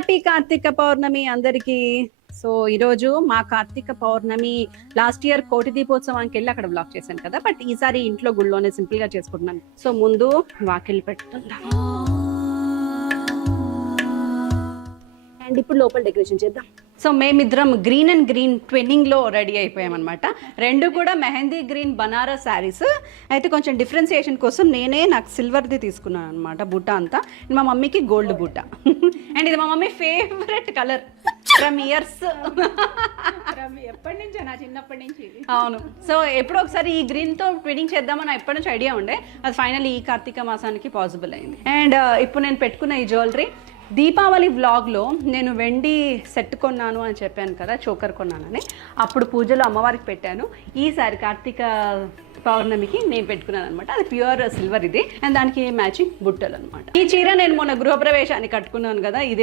Happy Karthika పౌర్ణమి అందరికి. So ఈరోజు మా కార్తీక పౌర్ణమి లాస్ట్ ఇయర్ కోటి దీపోత్సవానికి వెళ్ళి అక్కడ బ్లాక్ చేశాను కదా, బట్ ఈసారి ఇంట్లో గుళ్ళోనే సింపుల్ గా చేసుకుంటున్నాను. సో ముందు వాకిలి పెట్టుకుందాం అండ్ ఇప్పుడు లోపల డెకరేషన్ చేద్దాం. సో మేమిద్దరం గ్రీన్ అండ్ గ్రీన్ ట్విన్నింగ్లో రెడీ అయిపోయామన్నమాట. రెండు కూడా మెహందీ గ్రీన్ బనారస్ శారీస్. అయితే కొంచెం డిఫరెన్సియేషన్ కోసం నాకు సిల్వర్ది తీసుకున్నాను అనమాట బుట్ట అంతా. మా మమ్మీకి గోల్డ్ బుట్ట అండ్ ఇది మా mummy favourite colour from years, ఎప్పటి నుంచో, నా చిన్నప్పటి నుంచి. అవును. సో ఎప్పుడో ఒకసారి ఈ గ్రీన్తో ట్విన్నింగ్ చేద్దామని ఎప్పటి నుంచి ఐడియా ఉండే, అది ఫైనల్ ఈ కార్తీక మాసానికి పాసిబుల్ అయింది. అండ్ ఇప్పుడు నేను పెట్టుకున్న ఈ జ్యువెలరీ దీపావళి వ్లాగ్లో నేను వెండి సెట్ కొన్నాను అని చెప్పాను కదా, చోకర్ కొన్నానని. అప్పుడు పూజలో అమ్మవారికి పెట్టాను. ఈసారి కార్తీక పౌర్ణమికి నేను పెట్టుకున్నాను అనమాట. అది ప్యూర్ సిల్వర్ ఇది, అండ్ దానికి మ్యాచింగ్ బుట్టలు అనమాట. ఈ చీర నేను మొన్న గృహప్రవేశానికి కట్టుకున్నాను కదా, ఇదే